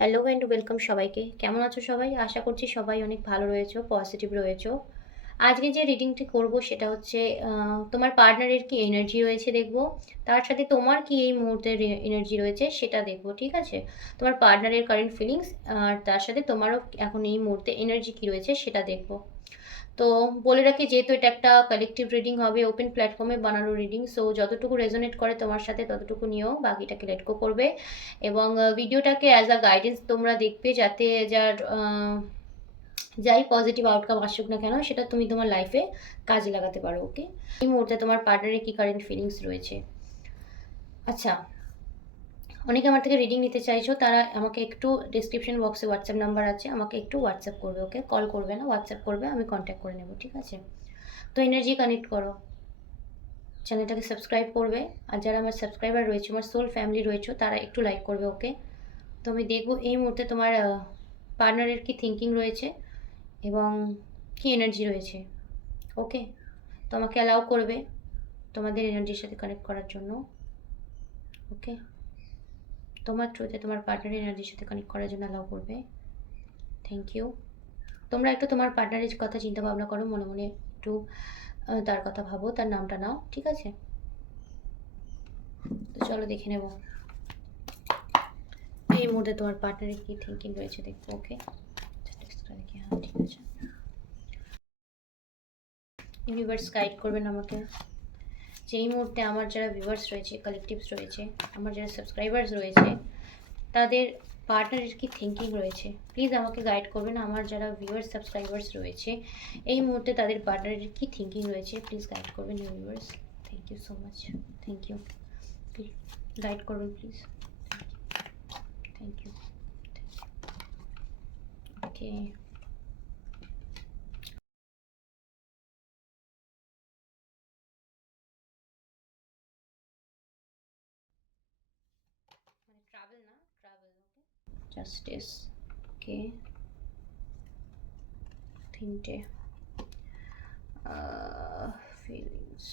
Hello and welcome সবাইকে। কেমন আছো সবাই? আশা করছি সবাই অনেক ভালো রয়েছো, পজিটিভ রয়েছো। আজকে যে রিডিংটি করব সেটা হচ্ছে তোমার পার্টনারের কি এনার্জি রয়েছে দেখব। তার সাথে তোমার কি এই মুহূর্তে এনার্জি রয়েছে সেটা দেখব, ঠিক আছে? তোমার পার্টনারের কারেন্ট ফিলিংস আর তার সাথে তোমারও এখন এই মুহূর্তে এনার্জি কি রয়েছে সেটা দেখব। তো বলে রাখি, যেহেতু এটা একটা কালেকটিভ রিডিং হবে, ওপেন প্ল্যাটফর্মে বানানো রিডিং, সো যতটুকু রেজোনেট করে তোমার সাথে ততটুকু নিয়েও বাকিটাকে লেট গো করবে। এবং ভিডিওটাকে অ্যাজ আ গাইডেন্স তোমরা দেখবে, যাতে যার যাই পজিটিভ আউটকাম আসুক না কেন সেটা তুমি তোমার লাইফে কাজে লাগাতে পারো। ওকে, এই মুহূর্তে তোমার পার্টনারের কি কারেন্ট ফিলিংস রয়েছে। আচ্ছা, অনেকে আমার থেকে রিডিং নিতে চাইছো, তারা আমাকে একটু ডিসক্রিপশন বক্সে হোয়াটসঅ্যাপ নাম্বার আছে, আমাকে একটু হোয়াটসঅ্যাপ করবে। ওকে, কল করবে না, হোয়াটসঅ্যাপ করবে, আমি কন্ট্যাক্ট করে নেবো, ঠিক আছে? তো এনার্জি কানেক্ট করো, চ্যানেলটাকে সাবস্ক্রাইব করবে। আর যারা আমার সাবস্ক্রাইবার রয়েছে, আমার সোল ফ্যামিলি রয়েছে, তারা একটু লাইক করবে। ওকে, তো আমি দেখবো এই মুহূর্তে তোমার পার্টনারের কি থিঙ্কিং রয়েছে এবং কি এনার্জি রয়েছে। ওকে, তো আমাকে অ্যালাউ করবে তোমাদের এনার্জির সাথে কানেক্ট করার জন্য। ওকে, তোমার থ্রুতে তোমার পার্টনারের এনার্জির সাথে কানেক্ট করার জন্য অ্যালাউ করবে। Thank you. তোমরা একটু তোমার পার্টনারের কথা চিন্তা ভাবনা করো, মনে মনে একটু তার কথা ভাবো, তার নামটা নাও, ঠিক আছে? তো চলো দেখে নেবো এই মুহূর্তে তোমার পার্টনারের কি থিঙ্কিং রয়েছে, দেখবো। ওকে, হ্যাঁ ঠিক আছে। ইউনিভার্স গাইড করবেন আমাকে যে এই মুহূর্তে আমার যারা ভিউয়ার্স রয়েছে, কালেকটিভস রয়েছে, আমার যারা সাবস্ক্রাইবার্স রয়েছে, তাদের পার্টনারের কি থিঙ্কিং রয়েছে। প্লিজ আমাকে গাইড করবেন। আমার যারা ভিউয়ার্স সাবস্ক্রাইবার্স রয়েছে এই মুহূর্তে তাদের পার্টনারের কি থিঙ্কিং রয়েছে, প্লিজ গাইড করবেন universe. Thank you so much, thank you. Guide করবেন প্লিজ, থ্যাংক ইউ। ওকে, মানে ট্রাভেল না, ট্রাভেল। ওকে, জাস্টিস। ওকে, তিনটে ফিলিংস।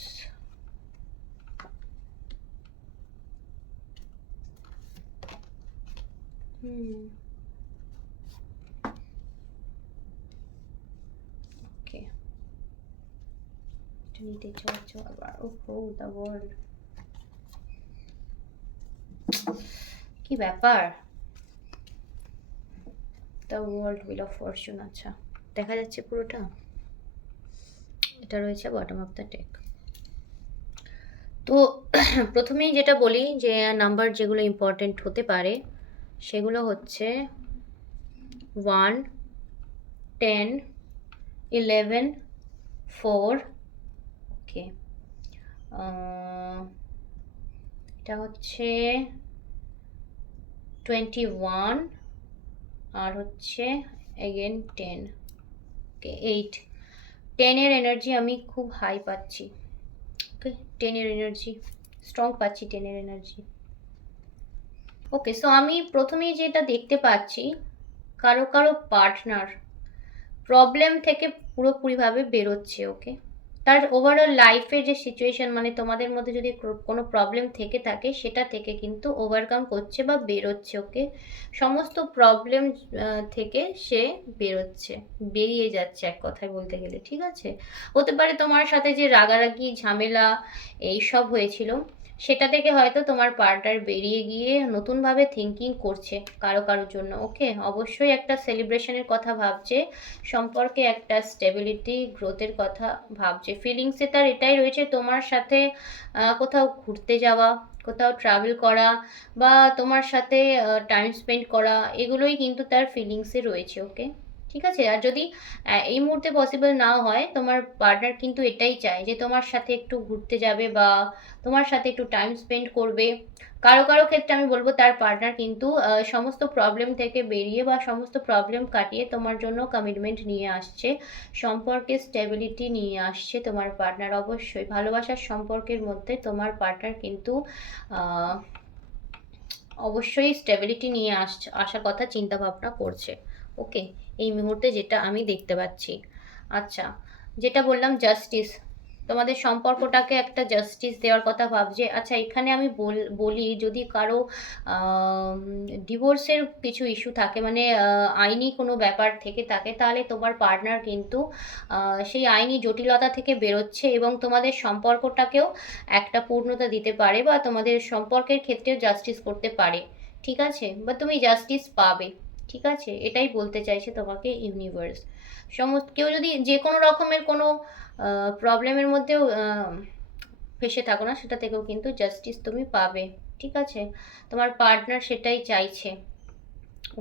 ওকে, এটা নিতে চাইছো আবার। ওহো, দ্য ওয়ার্ল্ড, কি ব্যাপার! The world, wheel of Fortune. আচ্ছা, দেখা যাচ্ছে পুরোটা। এটা রয়েছে বটম অফ দ্য টেক। তো প্রথমেই যেটা বলি যে নাম্বার যেগুলো ইম্পর্টেন্ট হতে পারে সেগুলো হচ্ছে 1, 10, 11, 4। ওকে, এটা হচ্ছে 21, আর হচ্ছে এগেন 10। ওকে, 8। 10-এর এনার্জি আমি খুব হাই পাচ্ছি। ওকে, 10-এর এনার্জি স্ট্রং পাচ্ছি, 10-এর এনার্জি। ওকে, সো আমি প্রথমেই যেটা দেখতে পাচ্ছি, কারো কারো পার্টনার প্রবলেম থেকে পুরোপুরিভাবে বেরোচ্ছে। ওকে, তার ওভারঅল লাইফের যে সিচুয়েশন, মানে তোমাদের মধ্যে যদি কোনো প্রবলেম থেকে থাকে সেটা থেকে কিন্তু ওভারকাম করছে বা বেরোচ্ছে। ওকে, সমস্ত প্রবলেম থেকে সে বেরোচ্ছে, বেরিয়ে যাচ্ছে এক কথায় বলতে গেলে, ঠিক আছে? হতে পারে তোমার সাথে যে রাগারাগি ঝামেলা এইসব হয়েছিল সেটা থেকে হয়তো তোমার পার্টনার বেরিয়ে গিয়ে নতুনভাবে থিঙ্কিং করছে কারো কারোর জন্য। ওকে, অবশ্যই একটা সেলিব্রেশনের কথা ভাবছে, সম্পর্কে একটা স্টেবিলিটি গ্রোথের কথা ভাবছে। ফিলিংসে তার এটাই রয়েছে, তোমার সাথে কোথাও ঘুরতে যাওয়া, কোথাও ট্রাভেল করা বা তোমার সাথে টাইম স্পেন্ড করা, এগুলোই কিন্তু তার ফিলিংসে রয়েছে। ওকে, ঠিক আছে? আর যদি এই মুহূর্তে পসিবল না হয়, তোমার পার্টনার কিন্তু এটাই চায় যে তোমার সাথে একটু ঘুরতে যাবে বা তোমার সাথে একটু টাইম স্পেন্ড করবে। কারো কারো ক্ষেত্রে আমি বলবো তার পার্টনার কিন্তু সমস্ত প্রবলেম থেকে বেরিয়ে বা সমস্ত প্রবলেম কাটিয়ে তোমার জন্য কমিটমেন্ট নিয়ে আসছে, সম্পর্কে স্টেবিলিটি নিয়ে আসছে। তোমার পার্টনার অবশ্যই ভালোবাসার সম্পর্কের মধ্যে তোমার পার্টনার কিন্তু অবশ্যই স্টেবিলিটি নিয়ে আসার কথা চিন্তা ভাবনা করছে। ওকে, এই মুহূর্তে যেটা আমি দেখতে পাচ্ছি। আচ্ছা, যেটা বললাম জাস্টিস, তোমাদের সম্পর্কটাকে একটা জাস্টিস দেওয়ার কথা ভাবছে। আচ্ছা, এখানে আমি বলি, যদি কারো ডিভোর্সের কিছু ইস্যু থাকে, মানে আইনি কোনো ব্যাপার থেকে থাকে, তাহলে তোমার পার্টনার কিন্তু সেই আইনি জটিলতা থেকে বেরোচ্ছে এবং তোমাদের সম্পর্কটাকেও একটা পূর্ণতা দিতে পারে, বা তোমাদের সম্পর্কের ক্ষেত্রেও জাস্টিস করতে পারে। ঠিক আছে, বা তুমি জাস্টিস পাবে। ঠিক আছে, এটাই বলতে চাইছে তোমাকে ইউনিভার্স। সমস্ত কেউ যদি যে কোনো রকমের কোনো প্রবলেমের মধ্যেও ফেসে থাকো না, সেটা থেকেও কিন্তু জাস্টিস তুমি পাবে। ঠিক আছে, তোমার পার্টনার সেটাই চাইছে।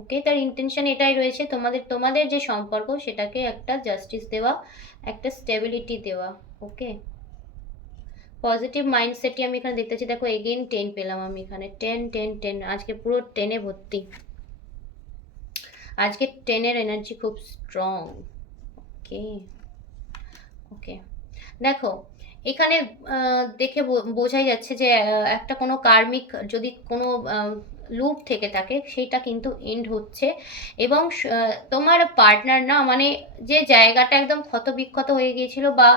ওকে, তার ইন্টেনশন এটাই রয়েছে, তোমাদের তোমাদের যে সম্পর্ক সেটাকে একটা জাস্টিস দেওয়া, একটা স্টেবিলিটি দেওয়া। ওকে, পজিটিভ মাইন্ডসেটই আমি এখানে দেখতেছি। দেখো এগেইন 10 পেলাম আমি এখানে, 10 আজকে পুরো 10-এ ভর্তি। আজকে 10-এর এনার্জি খুব স্ট্রং। ওকে ওকে, দেখো এখানে দেখে বোঝাই যাচ্ছে যে একটা কোনো কার্মিক যদি কোনো লুপ থেকে থাকে, সেইটা কিন্তু এন্ড হচ্ছে। এবং তোমার পার্টনার না, মানে যে জায়গাটা একদম ক্ষতবিক্ষত হয়ে গিয়েছিল, বা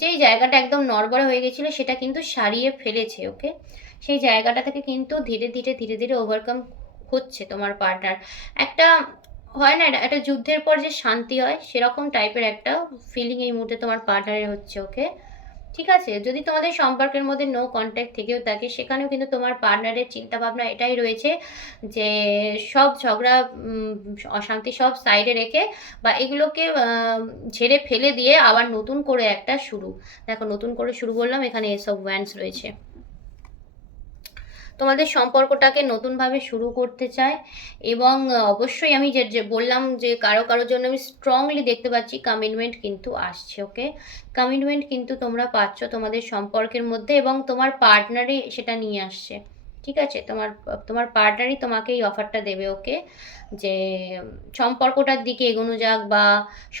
যেই জায়গাটা একদম নড়বড়ে হয়ে গেছিলো, সেটা কিন্তু সারিয়ে ফেলেছে। ওকে, সেই জায়গাটা থেকে কিন্তু ধীরে ধীরে ধীরে ধীরে ওভারকাম হচ্ছে তোমার পার্টনার। একটা হয় না, একটা যুদ্ধের পর যে শান্তি হয়, সেরকম টাইপের একটা ফিলিং এই মুহূর্তে তোমার পার্টনারের হচ্ছে। ওকে, ঠিক আছে, যদি তোমাদের সম্পর্কের মধ্যে নো কন্ট্যাক্ট থেকেও থাকে, সেখানেও কিন্তু তোমার পার্টনারের চিন্তাভাবনা এটাই রয়েছে যে সব ঝগড়া, অশান্তি সব সাইডে রেখে, বা এগুলোকে ঝেড়ে ফেলে দিয়ে আবার নতুন করে একটা শুরু। দেখো নতুন করে শুরু বললাম, এখানে এসব ওয়ান্স রয়েছে। তোমাদের সম্পর্কটাকে নতুনভাবে শুরু করতে চায়। এবং অবশ্যই আমি যে যে বললাম যে কারো কারোর জন্য আমি স্ট্রংলি দেখতে পাচ্ছি কমিটমেন্ট কিন্তু আসছে। ওকে, কমিটমেন্ট কিন্তু তোমরা পাচ্ছ তোমাদের সম্পর্কের মধ্যে, এবং তোমার পার্টনারই সেটা নিয়ে আসছে। ঠিক আছে, তোমার তোমার পার্টনারই তোমাকে এই অফারটা দেবে। ওকে, যে সম্পর্কটার দিকে এগোনো যাক, বা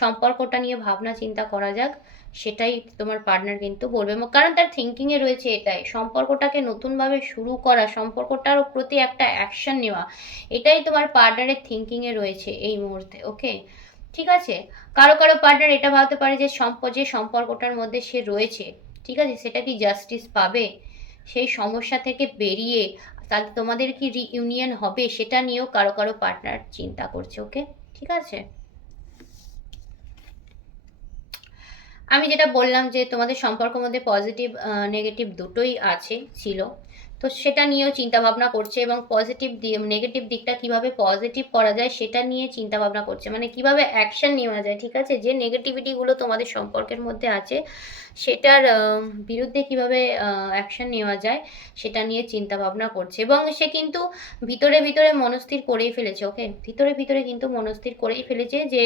সম্পর্কটা নিয়ে ভাবনা চিন্তা করা যাক, সেটাই তোমার পার্টনার কিন্তু বলবে। কারণ তার থিঙ্কিংয়ে রয়েছে এটাই, সম্পর্কটাকে নতুনভাবে শুরু করা, সম্পর্কটার প্রতি একটা অ্যাকশন নেওয়া, এটাই তোমার পার্টনারের থিঙ্কিংয়ে রয়েছে এই মুহূর্তে। ওকে, ঠিক আছে, কারো কারো পার্টনার এটা ভাবতে পারে যে যে সম্পর্কটার মধ্যে সে রয়েছে, ঠিক আছে, সেটা কি জাস্টিস পাবে, সেই সমস্যা থেকে বেরিয়ে তাহলে তোমাদের কি রিইউনিয়ন হবে, সেটা নিয়েও কারো কারো পার্টনার চিন্তা করছে। ওকে, ঠিক আছে, আমি যেটা বললাম যে তোমাদের সম্পর্কের মধ্যে পজিটিভ নেগেটিভ দুটোই আছে, ছিল, তো সেটা নিয়েও চিন্তা ভাবনা করছে, এবং পজিটিভ নেগেটিভ দিকটা কিভাবে পজিটিভ করা যায় সেটা নিয়ে চিন্তা ভাবনা করছে, মানে কিভাবে অ্যাকশন নেওয়া যায়। ঠিক আছে, যে নেগেটিভিটিগুলো তোমাদের সম্পর্কের মধ্যে আছে, সেটার বিরুদ্ধে কিভাবে অ্যাকশন নেওয়া যায় সেটা নিয়ে চিন্তা ভাবনা করছে। এবং সে কিন্তু ভিতরে ভিতরে মনস্থির করেই ফেলেছে। ওকে, ভিতরে ভিতরে কিন্তু মনস্থির করেই ফেলেছে যে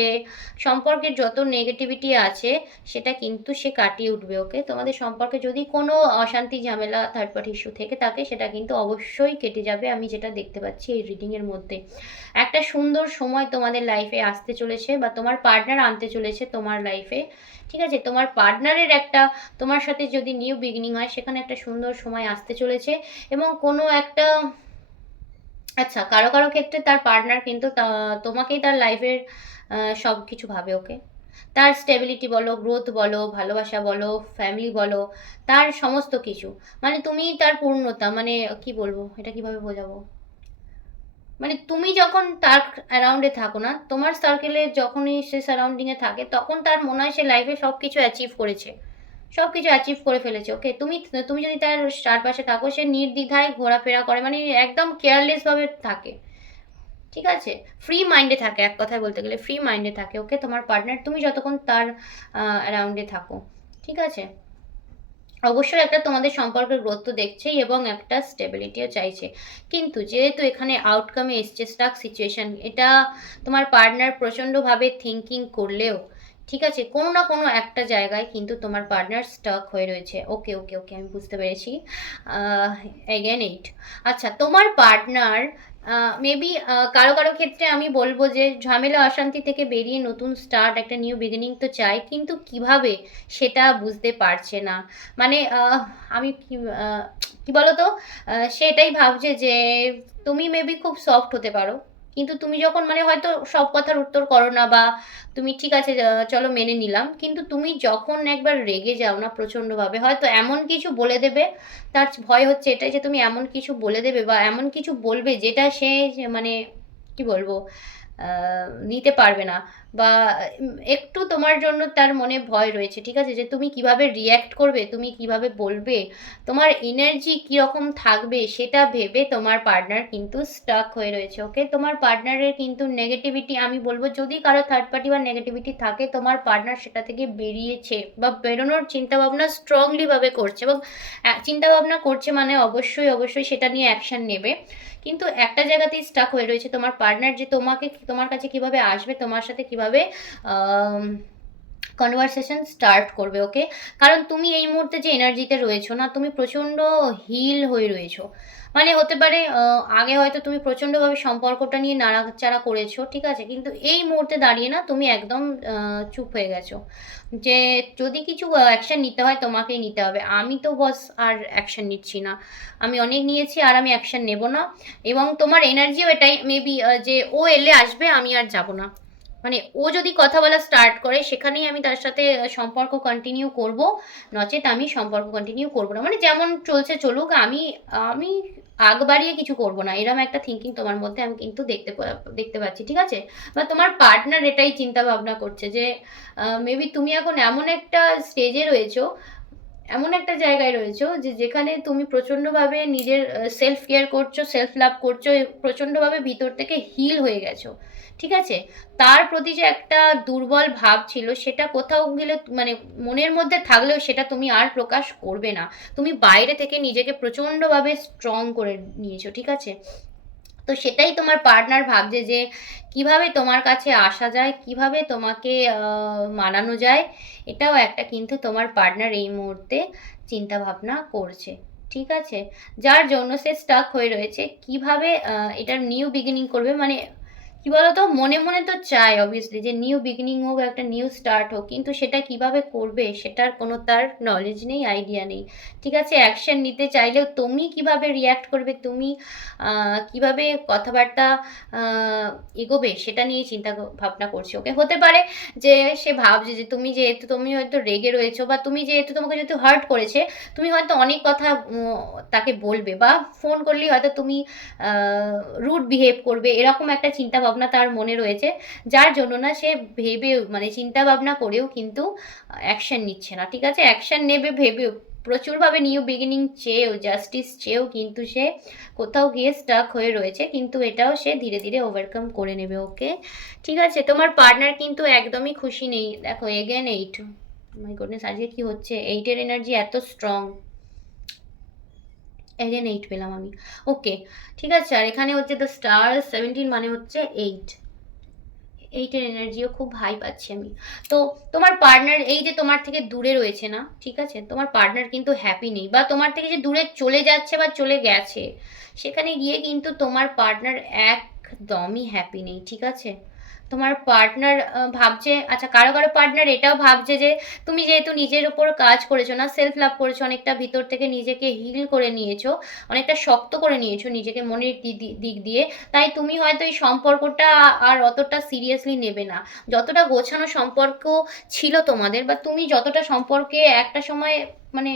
সম্পর্কের যত নেগেটিভিটি আছে সেটা কিন্তু সে কাটিয়ে উঠবে। ওকে, তোমাদের সম্পর্কে যদি কোনো অশান্তি ঝামেলা থার্ড পার্টি ইস্যু থেকে থাকে, সেটা কিন্তু অবশ্যই কেটে যাবে। আমি যেটা দেখতে পাচ্ছি এই রিডিংয়ের মধ্যে, একটা সুন্দর সময় তোমাদের লাইফে আসতে চলেছে, বা তোমার পার্টনার আনতে চলেছে তোমার লাইফে। ঠিক আছে, তোমার পার্টনারের একটা, তোমার সাথে যদি নিউ বিগিনিং হয়, সেখানে একটা সুন্দর সময় আসতে চলেছে। এবং কোনো একটা, আচ্ছা, কারো কারো ক্ষেত্রে তার পার্টনার কিন্তু তোমাকেই তার লাইফের সব কিছু ভাবে। ওকে, তার স্টেবিলিটি বলো, গ্রোথ বলো, ভালোবাসা বলো, ফ্যামিলি বলো, তার সমস্ত কিছু, মানে তুমি তার পূর্ণতা, মানে কি বলবো, এটা কিভাবে বোঝাবো, মানে তুমি যখন তার অ্যারাউন্ডে থাকো না, তোমার সার্কেলে যখনই সে সারাউন্ডিংয়ে থাকে, তখন তার মনে হয় সে লাইফে সব কিছু অ্যাচিভ করেছে, সব কিছু অ্যাচিভ করে ফেলেছে। ওকে, তুমি তুমি যদি তার চারপাশে থাকো, সে নির্দ্বিধায় ঘোরাফেরা করে, মানে একদম কেয়ারলেসভাবে থাকে। ঠিক আছে, ফ্রি মাইন্ডে থাকে, এক কথায় বলতে গেলে ফ্রি মাইন্ডে থাকে। ওকে, তোমার পার্টনার, তুমি যতক্ষণ তার অ্যারাউন্ডে থাকো। ঠিক আছে, অবশ্যই একটা তোমাদের সম্পর্কের গ্রোথ তো দেখছেই, এবং একটা স্টেবিলিটিও চাইছে। কিন্তু যেহেতু এখানে আউটকামে এসছে স্টাক সিচুয়েশন, এটা তোমার পার্টনার প্রচণ্ডভাবে থিঙ্কিং করলেও, ঠিক আছে, কোনো না কোনো একটা জায়গায় কিন্তু তোমার পার্টনার স্টাক হয়ে রয়েছে। ওকে ওকে ওকে, আমি বুঝতে পেরেছি। এগেন 8। আচ্ছা, তোমার পার্টনার মেবি কারো কারো ক্ষেত্রে আমি বলবো যে ঝামেলা অশান্তি থেকে বেরিয়ে নতুন স্টার্ট, একটা নিউ বিগিনিং তো চাই, কিন্তু কিভাবে সেটা বুঝতে পারছে না। মানে আমি কি বলতো, সে এটাই ভাবছে যে তুমি মেবি খুব সফট হতে পারো, কিন্তু তুমি যখন মানে হয়তো সব কথার উত্তর করো না, বা তুমি ঠিক আছে চলো মেনে নিলাম, কিন্তু তুমি যখন একবার রেগে যাও না প্রচণ্ডভাবে, হয়তো এমন কিছু বলে দেবে, তার ভয় হচ্ছে এটাই যে তুমি এমন কিছু বলে দেবে বা এমন কিছু বলবে যেটা সে মানে কি বলবো নিতে পারবে না, বা একটু তোমার জন্য তার মনে ভয় রয়েছে, ঠিক আছে, যে তুমি কিভাবে রিয়্যাক্ট করবে, তুমি কিভাবে বলবে, তোমার এনার্জি কীরকম থাকবে সেটা ভেবে তোমার পার্টনার কিন্তু স্টাক হয়ে রয়েছে। ওকে, তোমার পার্টনারের কিন্তু নেগেটিভিটি, আমি বলবো যদি কারো থার্ড পার্টি বা নেগেটিভিটি থাকে, তোমার পার্টনার সেটা থেকে বেরিয়েছে বা বেরোনোর চিন্তাভাবনা স্ট্রংলিভাবে করছে, এবং চিন্তাভাবনা করছে মানে অবশ্যই অবশ্যই সেটা নিয়ে অ্যাকশন নেবে। কিন্তু একটা জায়গাতেই স্টাক হয়ে রয়েছে তোমার পার্টনার, যে তোমাকে তোমার কাছে কিভাবে আসবে, তোমার সাথে কিভাবে কনভারসেশন স্টার্ট করবে। ওকে, কারণ তুমি এই মুহূর্তে যে এনার্জিতে রয়েছো না, তুমি প্রচণ্ড হিল হয়ে রয়েছো। মানে হতে পারে আগে হয়তো তুমি প্রচণ্ডভাবে সম্পর্কটা নিয়ে নাড়াচাড়া করেছো, ঠিক আছে, কিন্তু এই মুহূর্তে দাঁড়িয়ে না তুমি একদম চুপ হয়ে গেছো, যে যদি কিছু অ্যাকশন নিতে হয় তোমাকেই নিতে হবে, আমি তো বস আর অ্যাকশন নিচ্ছি না, আমি অনেক নিয়েছি আর আমি অ্যাকশন নেব না। এবং তোমার এনার্জিও এটাই মেবি, যে ও এলে আসবে, আমি আর যাব না, মানে ও যদি কথা বলা স্টার্ট করে সেখানেই আমি তার সাথে সম্পর্ক কন্টিনিউ করব, নচেত আমি সম্পর্ক কন্টিনিউ করব না, মানে যেমন চলছে চলুক, আমি আমি আগ বাড়িয়ে কিছু করব না, এরকম একটা থিঙ্কিং তোমার মধ্যে আমি কিন্তু দেখতে পাচ্ছি, ঠিক আছে। বা তোমার পার্টনার এটাই চিন্তা ভাবনা করছে যে মেবি তুমি এখন এমন একটা স্টেজে রয়েছো, এমন একটা জায়গায় রয়েছো যে যেখানে তুমি প্রচণ্ডভাবে নিজের সেলফ কেয়ার করছো, সেলফ লাভ করছো, প্রচণ্ডভাবে ভিতর থেকে হিল হয়ে গেছো, ঠিক আছে। তার প্রতি যে একটা দুর্বল ভাব ছিল সেটা কোথাও গেলে মানে মনের মধ্যে থাকলেও সেটা তুমি আর প্রকাশ করবে না, তুমি বাইরে থেকে নিজেকে প্রচণ্ডভাবে স্ট্রং করে নিয়েছো, ঠিক আছে। তো সেটাই তোমার পার্টনার ভাবছে যে কিভাবে তোমার কাছে আসা যায়, কিভাবে তোমাকে মানানো যায়, এটাও একটা কিন্তু তোমার পার্টনার এই মুহূর্তে চিন্তা ভাবনা করছে, ঠিক আছে। যার জন্য সে স্টাক হয়ে রয়েছে কিভাবে এটার নিউ বিগিনিং করবে, মানে কি বলতো, মনে মনে তো চায় অবভিয়াসলি যে নিউ বিগিনিং হোক, একটা নিউ স্টার্ট হোক, কিন্তু সেটা কিভাবে করবে সেটার কোনো তার নলেজ নেই, আইডিয়া নেই, ঠিক আছে। অ্যাকশন নিতে চাইলেও তুমি কিভাবে রিয়্যাক্ট করবে, তুমি কিভাবে কথাবার্তা এগোবে সেটা নিয়ে চিন্তা ভাবনা করছে। ওকে, হতে পারে যে সে ভাবছে যে তুমি যেহেতু তুমি হয়তো রেগে রয়েছো, বা তুমি যেহেতু তোমাকে যেহেতু হার্ট করেছে, তুমি হয়তো অনেক কথা তাকে বলবে, বা ফোন করলেই হয়তো তুমি রুড বিহেভ করবে, এরকম একটা চিন্তা ভাবনা তার মনে রয়েছে, যার জন্য না সে ভেবেও মানে চিন্তা ভাবনা করেও কিন্তু অ্যাকশন নিচ্ছে না, ঠিক আছে। অ্যাকশন নেবে ভেবেও, প্রচুরভাবে নিউ বিগিনিং চেয়েও, জাস্টিস চেয়েও কিন্তু সে কোথাও গিয়ে স্টাক হয়ে রয়েছে, কিন্তু এটাও সে ধীরে ধীরে ওভারকাম করে নেবে। ওকে, ঠিক আছে। তোমার পার্টনার কিন্তু একদমই খুশি নেই, দেখো এগেন 8, মাই গডনেস, আজকে কি হচ্ছে, 8-এর এনার্জি এত স্ট্রং, এগেন 8 পেলাম আমি। ওকে, ঠিক আছে। আর এখানে হচ্ছে দ্য স্টার 17 মানে হচ্ছে 8, 8-এর এনার্জিও খুব হাই পাচ্ছি আমি। তো তোমার পার্টনার এই যে তোমার থেকে দূরে রয়েছে না, ঠিক আছে, তোমার পার্টনার কিন্তু হ্যাপি নেই, বা তোমার থেকে যে দূরে চলে যাচ্ছে বা চলে গেছে, সেখানে গিয়ে কিন্তু তোমার পার্টনার একদমই হ্যাপি নেই, ঠিক আছে। তোমার পার্টনার ভাবছে, আচ্ছা কারো কারো পার্টনার এটাও ভাবছে যে তুমি যেহেতু নিজের ওপর কাজ করেছো না, সেলফ লাভ করেছো, অনেকটা ভিতর থেকে নিজেকে হিল করে নিয়েছো, অনেকটা শক্ত করে নিয়েছো নিজেকে মনের দিক দিয়ে, তাই তুমি হয়তো এই সম্পর্কটা আর অতটা সিরিয়াসলি নেবে না, যতটা গোছানো সম্পর্ক ছিল তোমাদের, বা তুমি যতটা সম্পর্কে একটা সময় মানে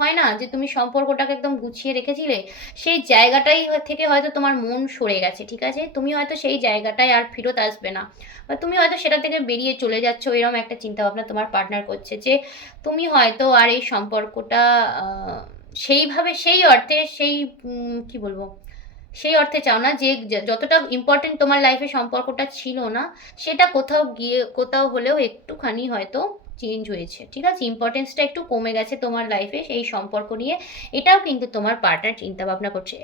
হয় না যে তুমি সম্পর্কটাকে একদম গুছিয়ে রেখেছিলে, সেই জায়গাটাই থেকে হয়তো তোমার মন সরে গেছে, ঠিক আছে, তুমি হয়তো সেই জায়গাটায় আর ফেরত আসবে না, বা তুমি হয়তো সেটা থেকে বেরিয়ে চলে যাচ্ছ, এরকম একটা চিন্তা ভাবনা তোমার পার্টনার করছে, যে তুমি হয়তো আর এই সম্পর্কটা সেইভাবে সেই অর্থে সেই কি বলবো, সেই অর্থে চাও না যে যতটা ইম্পর্টেন্ট তোমার লাইফে সম্পর্কটা ছিল না, সেটা কোথাও গিয়ে কোথাও হলেও একটুখানি হয়তো চেঞ্জ হয়েছে, ঠিক আছে, ইম্পর্টেন্সটা একটু কমে গেছে তোমার লাইফে সেই সম্পর্ক নিয়ে, এটাও কিন্তু তোমার পার্টনার চিন্তা ভাবনা করছে।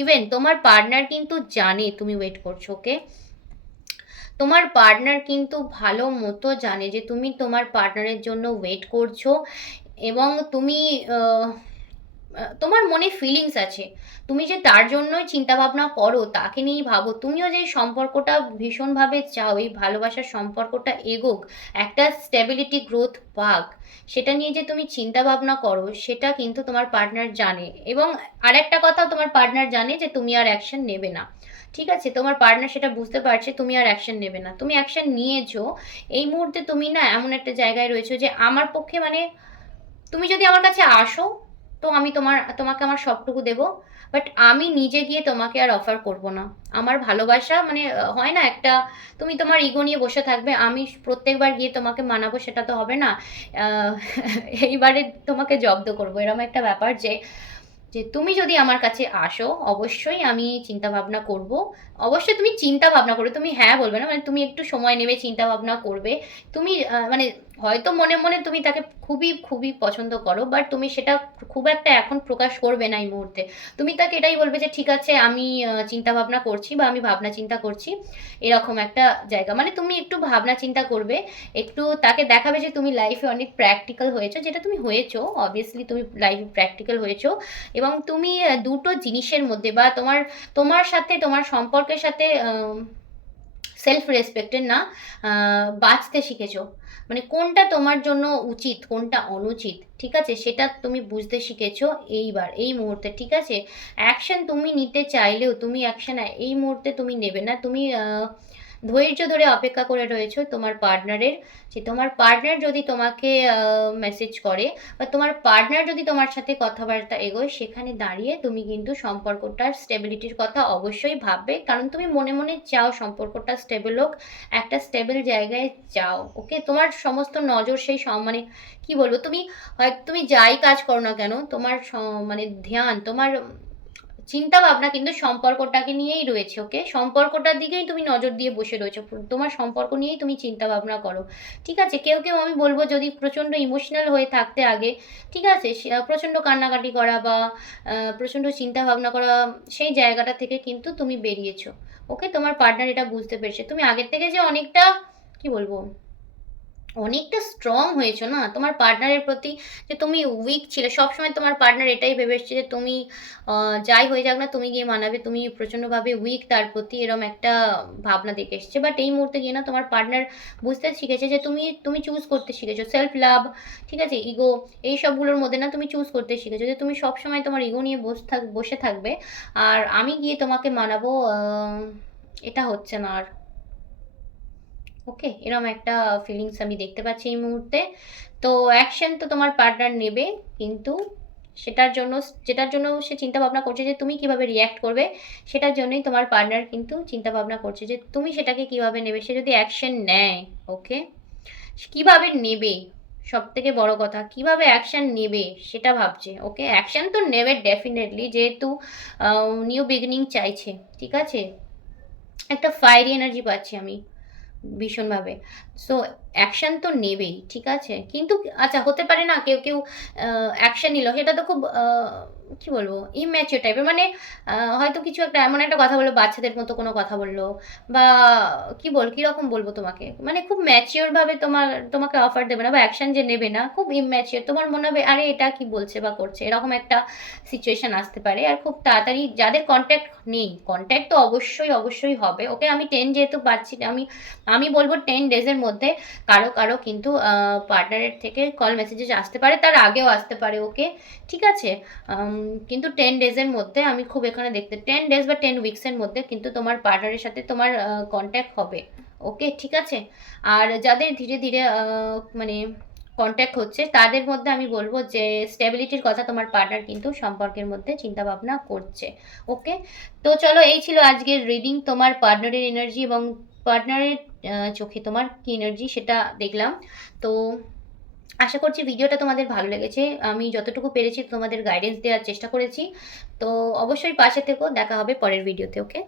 ইভেন তোমার পার্টনার কিন্তু জানে তুমি ওয়েট করছো। ওকে, তোমার পার্টনার কিন্তু ভালো মতো জানে যে তুমি তোমার পার্টনারের জন্য ওয়েট করছো, এবং তুমি তোমার মনে ফিলিংস আছে, তুমি যে তার জন্যই চিন্তা ভাবনা করো, তাকে নিয়েই ভাবো, তুমিও যে এই সম্পর্কটা ভীষণভাবে চাও, এই ভালোবাসার সম্পর্কটা এগোক, একটা স্টেবিলিটি গ্রোথ পাক, সেটা নিয়ে যে তুমি চিন্তা ভাবনা করো, সেটা কিন্তু তোমার পার্টনার জানে। এবং আরেকটা কথা, তোমার পার্টনার জানে যে তুমি আর অ্যাকশন নেবে না। ঠিক আছে, তোমার পার্টনার সেটা বুঝতে পারছে তুমি আর অ্যাকশন নেবে না, তুমি অ্যাকশন নিয়েছো। এই মুহূর্তে তুমি না এমন একটা জায়গায় রয়েছো যে আমার পক্ষে মানে তুমি যদি আমার কাছে আসো, তো আমি তোমাকে আমার সবটুকু দেবো। বাট আমি নিজে গিয়ে তোমাকে আর অফার করব না। আমার ভালোবাসা মানে হয় না একটা, তুমি তোমার ইগো নিয়ে বসে থাকবে, আমি প্রত্যেকবার গিয়ে তোমাকে মানাবো, সেটা তো হবে না। আহ, এইবারে তোমাকে জব্দ করবো, এরকম একটা ব্যাপার যে যে তুমি যদি আমার কাছে আসো, অবশ্যই আমি চিন্তা ভাবনা করব। অবশ্যই তুমি চিন্তা ভাবনা করবে, তুমি হ্যাঁ বলবে না, মানে তুমি একটু সময় নেবে, চিন্তা ভাবনা করবে। তুমি মানে হয়তো মনে মনে তুমি তাকে খুবই খুবই পছন্দ করো, বাট তুমি সেটা খুব একটা এখন প্রকাশ করবে না এই মুহূর্তে। তুমি তাকে এটাই বলবে যে ঠিক আছে, আমি চিন্তা ভাবনা করছি, বা আমি ভাবনা চিন্তা করছি, এরকম একটা জায়গা। মানে তুমি একটু ভাবনা চিন্তা করবে, একটু তাকে দেখাবে যে তুমি লাইফে অনেক প্র্যাকটিক্যাল হয়েছো, যেটা তুমি হয়েছো, অবভিয়াসলি তুমি লাইফে প্র্যাকটিক্যাল হয়েছো। এবং তুমি দুটো জিনিসের মধ্যে, বা তোমার তোমার সাথে তোমার সম্পর্কের সাথে সেলফ রেসপেক্টের না বাঁচতে শিখেছো। মানে কোনটা তোমার জন্য উচিত, কোনটা অনুচিত, ঠিক আছে, সেটা তুমি বুঝতে শিখেছো এইবার এই মুহূর্তে। ঠিক আছে, অ্যাকশন তুমি নিতে চাইলেও তুমি অ্যাকশন এই মুহূর্তে তুমি নেবে না। তুমি ধৈর্য ধরে অপেক্ষা করে রয়েছো তোমার পার্টনারের, যে তোমার পার্টনার যদি তোমাকে মেসেজ করে, বা তোমার পার্টনার যদি তোমার সাথে কথাবার্তা এগোয়, সেখানে দাঁড়িয়ে তুমি কিন্তু সম্পর্কটার স্টেবিলিটির কথা অবশ্যই ভাববে, কারণ তুমি মনে মনে চাও সম্পর্কটা স্টেবল হোক, একটা স্টেবল জায়গায় যাও। ওকে, তোমার সমস্ত নজর সেই মানে কি বলবো, তুমি হয়তো তুমি যাই কাজ করো না কেন, তোমার মানে ধ্যান, তোমার চিন্তা ভাবনা কিন্তু সম্পর্কটাকে নিয়েই রয়েছে। ওকে, সম্পর্কটার দিকেই তুমি নজর দিয়ে বসে রয়েছো, তোমার সম্পর্ক নিয়েই তুমি চিন্তা ভাবনা করো। ঠিক আছে, কেউ কেউ আমি বলবো যদি প্রচণ্ড ইমোশনাল হয়ে থাকতে আগে, ঠিক আছে, প্রচণ্ড কান্নাকাটি করা বা প্রচণ্ড চিন্তা ভাবনা করা, সেই জায়গাটা থেকে কিন্তু তুমি বেরিয়েছো। ওকে, তোমার পার্টনার এটা বুঝতে পেরেছে, তুমি আগের থেকে যে অনেকটা কি বলবো, অনেকটা স্ট্রং হয়েছো না তোমার পার্টনারের প্রতি। যে তুমি উইক ছিলে সবসময়, তোমার পার্টনার এটাই ভেবে এসছে যে তুমি যাই হয়ে যাক না তুমি গিয়ে মানাবে, তুমি প্রচণ্ডভাবে উইক তার প্রতি, এরম একটা ভাবনা দেখে এসছে। বাট এই মুহূর্তে গিয়ে না তোমার পার্টনার বুঝতে শিখেছে যে তুমি তুমি চুজ করতে শিখেছো সেলফ লাভ, ঠিক আছে, ইগো, এই সবগুলোর মধ্যে না তুমি চুজ করতে শিখেছো যে তুমি সবসময় তোমার ইগো নিয়ে বসে থাকবে, আর আমি গিয়ে তোমাকে মানাবো, এটা হচ্ছে না আর। ওকে, এরকম একটা ফিলিংস আমি দেখতে পাচ্ছি এই মুহূর্তে। তো অ্যাকশন তো তোমার পার্টনার নেবে, কিন্তু সেটার জন্য, যেটার জন্য সে চিন্তা ভাবনা করছে যে তুমি কিভাবে রিয়্যাক্ট করবে, সেটার জন্যই তোমার পার্টনার কিন্তু চিন্তা ভাবনা করছে যে তুমি সেটাকে কিভাবে নেবে। সে যদি অ্যাকশন নেয়, ওকে, কিভাবে নেবে, সব থেকে বড় কথা কিভাবে অ্যাকশন নেবে সেটা ভাবছে। ওকে, অ্যাকশন তো নেবে ডেফিনেটলি, যেহেতু নিউ বিগিনিং চাইছে। ঠিক আছে, একটা ফায়ারি এনার্জি পাচ্ছি আমি ভীষণভাবে। সো অ্যাকশন তো নেবেই, ঠিক আছে, কিন্তু আচ্ছা হতে পারে না কেউ কেউ অ্যাকশন নিল, সেটা তো খুব কি বলবো ইম্যাচিওর টাইপের, মানে হয়তো কিছু একটা এমন একটা কথা বললো, বাচ্চাদের মতো কোনো কথা বললো, বা কীরকম বলবো তোমাকে, মানে খুব ম্যাচিওরভাবে তোমাকে অফার দেবে না, বা অ্যাকশন যে নেবে না, খুব ইম্যাচিওর, তোমার মনে হবে আরে এটা কি বলছে বা করছে, এরকম একটা সিচুয়েশন আসতে পারে। আর খুব তাড়াতাড়ি যাদের কন্ট্যাক্ট নেই, কন্ট্যাক্ট তো অবশ্যই অবশ্যই হবে। ওকে, আমি 10 যেহেতু পাচ্ছি, আমি বলবো 10 ডেজের মধ্যে কারো কারো কিন্তু পার্টনারের থেকে কল মেসেজেস আসতে পারে, তার আগেও আসতে পারে। ওকে, ঠিক আছে, কিন্তু 10 ডেজের মধ্যে আমি খুব এখানে দেখতে, 10 ডেজ বা 10 উইক্সের মধ্যে কিন্তু তোমার পার্টনারের সাথে তোমার কন্ট্যাক্ট হবে। ওকে, ঠিক আছে, আর যাদের ধীরে ধীরে মানে কন্ট্যাক্ট হচ্ছে, তাদের মধ্যে আমি বলবো যে স্টেবিলিটির কথা তোমার পার্টনার কিন্তু সম্পর্কের মধ্যে চিন্তা ভাবনা করছে। ওকে, তো চলো এই ছিল আজকের রিডিং, তোমার পার্টনারের এনার্জি এবং পার্টনারের চোখে তোমার কি এনার্জি সেটা দেখলাম। তো আশা করছি ভিডিওটা তোমাদের ভালো লেগেছে, আমি যতটুকু পেরেছি তোমাদের গাইডেন্স দেওয়ার চেষ্টা করেছি। তো অবশ্যই পাশে থেকো, দেখা হবে পরের ভিডিওতে। ওকে।